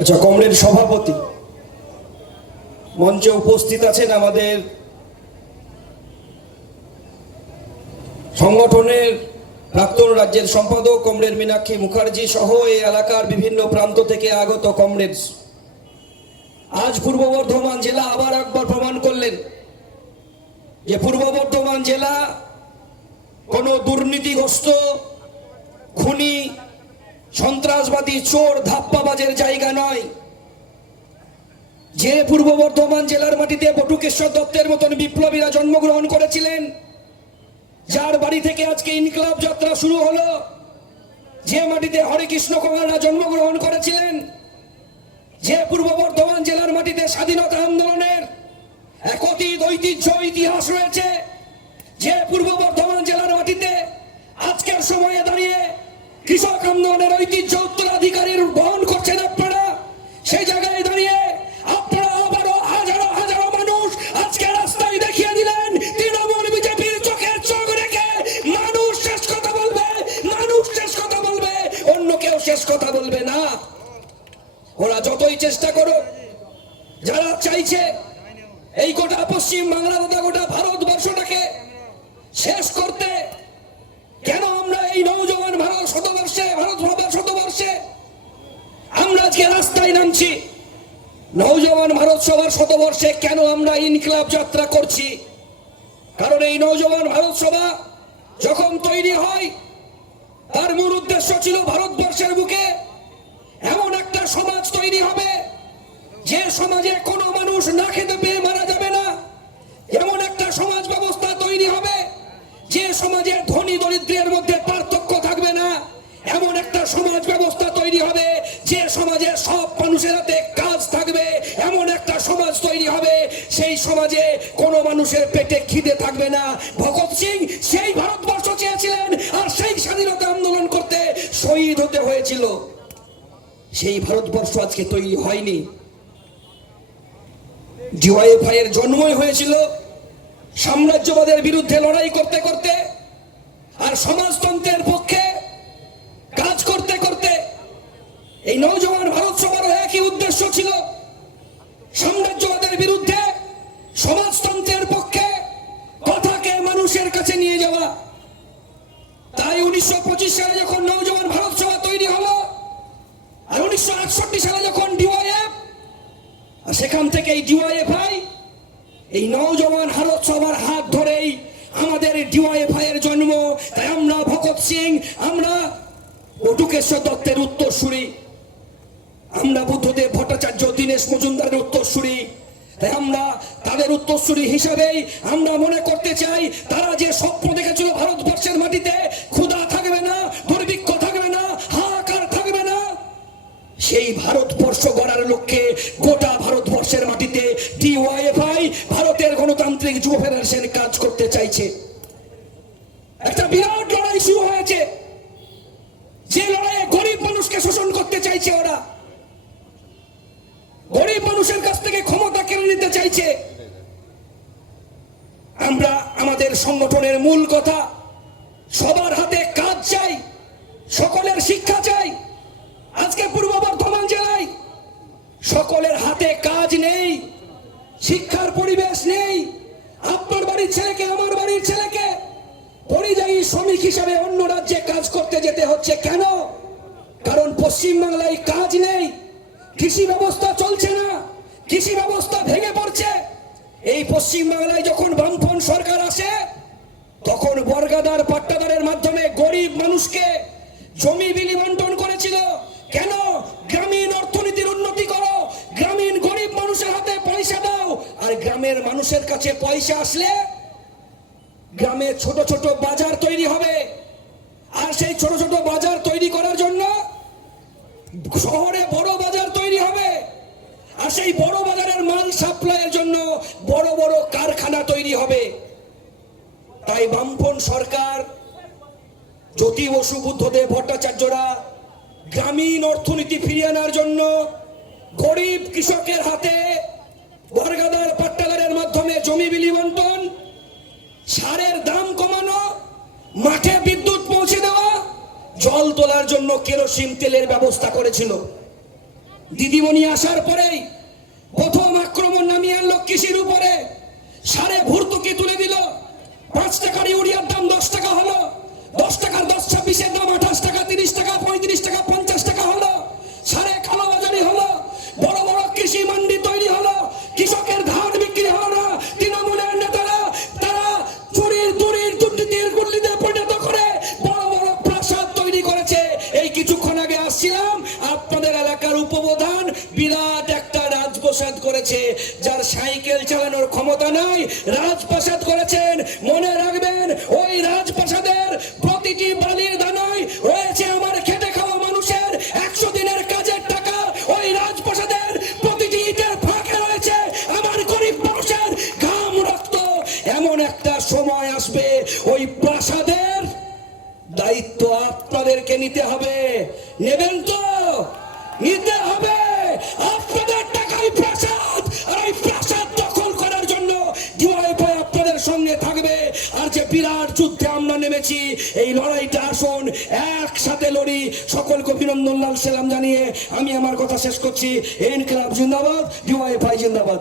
আচ্ছা, কমরেড সভাপতি মঞ্চে উপস্থিত আছেন আমাদের সংগঠনের প্রাক্তন রাজ্যের সম্পাদক কমরেড মীনাক্ষী মুখার্জি সহ এই এলাকার বিভিন্ন প্রান্ত থেকে আগত কমরেডস। আজ পূর্ব বর্ধমান জেলা আবার একবার প্রমাণ করলেন যে পূর্ব বর্ধমান জেলা কোনো দুর্নীতিগ্রস্ত, খুনি, সন্ত্রাসবাদী, চোর, ধাপ্পাবাজের জায়গা নয়। যে পূর্ব বর্ধমান জেলার মাটিতে বটুকেশ্বর দত্তের মতন বিপ্লবীরা জন্মগ্রহণ করেছিলেন, যার বাড়ি থেকে আজকে ইনকিলাব যাত্রা শুরু হলো, যে মাটিতে হরেকৃষ্ণ কমলরা জন্মগ্রহণ করেছিলেন, যে পূর্ব বর্ধমান জেলার মাটিতে স্বাধীনতা আন্দোলনের এক অতীত ঐতিহ্য ইতিহাস রয়েছে, যে পূর্ব বর্ধমান জেলার মাটিতে আজকের সময়ে দাঁড়িয়ে কৃষক আন্দোলনের ঐতিহ্য উত্তরাধিকারীর বহন করছেন আপনারা, সেই জায়গায় দাঁড়িয়ে আপনারা আবারও হাজারো হাজারো মানুষ আজকে রাস্তায় দেখিয়ে দিলেন তৃণমূল বিজেপির চোখের চোখ রেখে মানুষ শেষ কথা বলবে, মানুষ শেষ কথা বলবে, অন্য কেউ শেষ কথা বলবে না। ওরা যতই চেষ্টা করুক, যারা চাইছে এই গোটা পশ্চিম বাংলা তথা গোটা ভারতবর্ষটাকে শেষ করতে, কেন আমরা এই নওজওয়ান ভারত শতবর্ষে, ভারত শতবর্ষে আমরা আজকে রাস্তায় নামছি? নওজওয়ান ভারত সভার শতবর্ষে কেন আমরা ইনকিলাব যাত্রা করছি? কারণ এই নওজওয়ান ভারত সভা যখন তৈরি হয়, তার মূল উদ্দেশ্য ছিল ভারতবর্ষের বুকে এমন একটা সমাজ তৈরি হবে যে সমাজে কোনো মানুষ না খেতে পেয়ে মারা যাবে না, এমন একটা সমাজ ব্যবস্থা তৈরি হবে যে সমাজে ধনী দরিদ্রের মধ্যে পার্থক্য থাকবে না, এমন একটা সমাজ ব্যবস্থা তৈরি হবে যে সমাজে সব মানুষের হাতে কাজ থাকবে, এমন একটা সমাজ তৈরি হবে সেই সমাজে কোনো মানুষের পেটে খিদে থাকবে না। ভগৎ সিং সেই ভারতবর্ষ চেয়েছিলেন, আর সেই স্বাধীনতা আন্দোলন করতে শহীদ হতে হয়েছিল। সেই ভারতবর্ষ আজকে তৈরি হয়নি। ডিওয়াইএফআই এর জন্মই হয়েছিল সাম্রাজ্যবাদের বিরুদ্ধে লড়াই করতে করতে, আর সমাজতন্ত্রের পক্ষে কাজ করতে করতে। এই নওজওয়ান ভারত সভারও একই উদ্দেশ্য ছিল, সাম্রাজ্যবাদের বিরুদ্ধে সমাজতন্ত্রের পক্ষে কথাকে মানুষের কাছে নিয়ে যাওয়া। তাই 1925 সালে যখন নওজওয়ান ভারত সভা তৈরি হলো, আর 1968 সালে যখন ডিওয়াইএফ, সেখান থেকে এই ডিওয়াইএফআই, এই নওজওয়ান ভারত সভার হাত ধরেই আমাদের ডিওয়াইএফআই এর জন্ম। তাই আমরা ভগৎ সিং, আমরা বটুকেশ্বর দত্তের উত্তরসূরি, আমরা বুদ্ধদেব ভট্টাচার্য, দীনেশ মজুমদারের উত্তরসূরি। তাই আমরা তাদের উত্তরসূরি হিসাবেই আমরা মনে করতে চাই, তারা যে স্বপ্ন দেখেছিল ভারতবর্ষের মাটিতে ক্ষুধা থাকবে না, দুর্ভিক্ষ থাকবে না, হাহাকার থাকবে না, সেই ভারতবর্ষ গড়ার লক্ষ্যে গোটা ভারতবর্ষের মাটিতে ডিওয়াইএফআই, ভারতের গণতান্ত্রিক যুব ফেডারেশন কাজ করতে চাইছে। একটা বিরাট লড়াই শুরু হয়েছে, যে লড়াইয়ে গরিব মানুষকে শোষণ করতে চাইছে ওরা, গরিব মানুষের কাছ থেকে ক্ষমতা কেড়ে নিতে চাইছে। আমরা আমাদের সংগঠনের মূল কথা, সবার হাতে কাজ চাই, সকলের শিক্ষা চাই। আজকে পূর্ব বর্ধমান জেলায় সকলের হাতে কাজ নেই, শিক্ষার পরিবেশ নেই। আপনার বাড়ির ছেলেকে, আমার বাড়ির ছেলেকে পরিযায়ী শ্রমিক হিসাবে অন্য রাজ্যে কাজ করতে যেতে হচ্ছে। কেন? কারণ পশ্চিমবাংলায় কাজ নেই, কৃষি ব্যবস্থা চলছে না, কৃষি ব্যবস্থা ভেঙে পড়ছে। এই পশ্চিমবাংলায় যখন বামফ্রন্ট সরকার আসে, তখন বর্গাদার পাট্টাদারের মাধ্যমে গরিব মানুষকে জমি বিলি বন্টন করেছিল। কেন? গ্রামীণ অর্থনীতির উন্নতি করো, গ্রামীণ গরিব মানুষের হাতে পয়সা দাও। আর গ্রামের মানুষের কাছে পয়সা আসলে গ্রামে ছোট ছোট বাজার তৈরি হবে, আর সেই ছোট ছোট বাজার তৈরি করার জন্য শহরে বড় বাজার তৈরি হবে, আর সেই বড় বাজারের মাল সাপ্লাইয়ের জন্য বড় বড় কারখানা তৈরি হবে। তাই বামফ্রন্ট সরকার, জ্যোতি বসু, বুদ্ধদেব ভট্টাচার্যরা গ্রামীণ অর্থনীতি ফিরিয়ে আনার জন্য গরিব কৃষকের হাতে বর্গাদার পাট্টাদারের মাধ্যমে জমি বিলি বন্টন, সারের দাম কমানো, মাঠে বিদ্যুৎ পৌঁছে দেওয়া, তোলার জন্য কেরোসিন তেলের ব্যবস্থা করেছিল। দিদিমণি আসার পরেই প্রথম আক্রমণ নামিয়ে আনলো কৃষির উপরে। সারে ভর্তুকি তুলে দিল। 5 টাকার ইউরিয়ার দাম 10 টাকা হলো। 10 টাকার 10-26-এর দাম 28 টাকা, 30 টাকা, 35 টাকা, 50 টাকা হলো। সারে কালোবাজারি হলো। বড় বড় কৃষি মান্ডি তৈরি হলো। কৃষকের ধান বিক্রি হলো না। তৃণমূলের নেতারা তারা চুরির দুর্নীতির গুল্লিতে পরিণত করে বড় বড় প্রাসাদ তৈরি করেছে। এই কিছুক্ষণ আগে আসছিলাম, আপনাদের এলাকার উপপ্রধান বিরাট একটা রাজপ্রাসাদ করেছে। যার সাইকেল চালানোর ক্ষমতা নাই, রাজপ্রাসাদ করেছেন। মনে রাখবেন, ওই রাজপ্রাসাদের প্রতিটি বালির দানায় রয়েছে আমার খেটে খাওয়া মানুষের 100 দিনের কাজের টাকা। ওই রাজপ্রাসাদের প্রতিটি ইটের ফাঁকে রয়েছে আমার গরিব মানুষের ঘাম রক্ত। এমন একটা সময় আসবে, ওই প্রাসাদের দায়িত্ব আপনাদেরকে নিতে হবে। নেবেন তো? নিতে হবে। আপনাদের টাকাই প্রাসাদ, আর এই প্রাসাদ দখল করার জন্য ডিওয়াইএফআই আপনাদের সঙ্গে থাকবে। আর যে বিরাট যুদ্ধে আমরা নেমেছি, এই লড়াইটা আসুন একসাথে লড়ি। সকলকে অভিনন্দন, লাল সালাম জানিয়ে আমি আমার কথা শেষ করছি। ইনকিলাব জিন্দাবাদ, ডিওয়াইএফআই জিন্দাবাদ।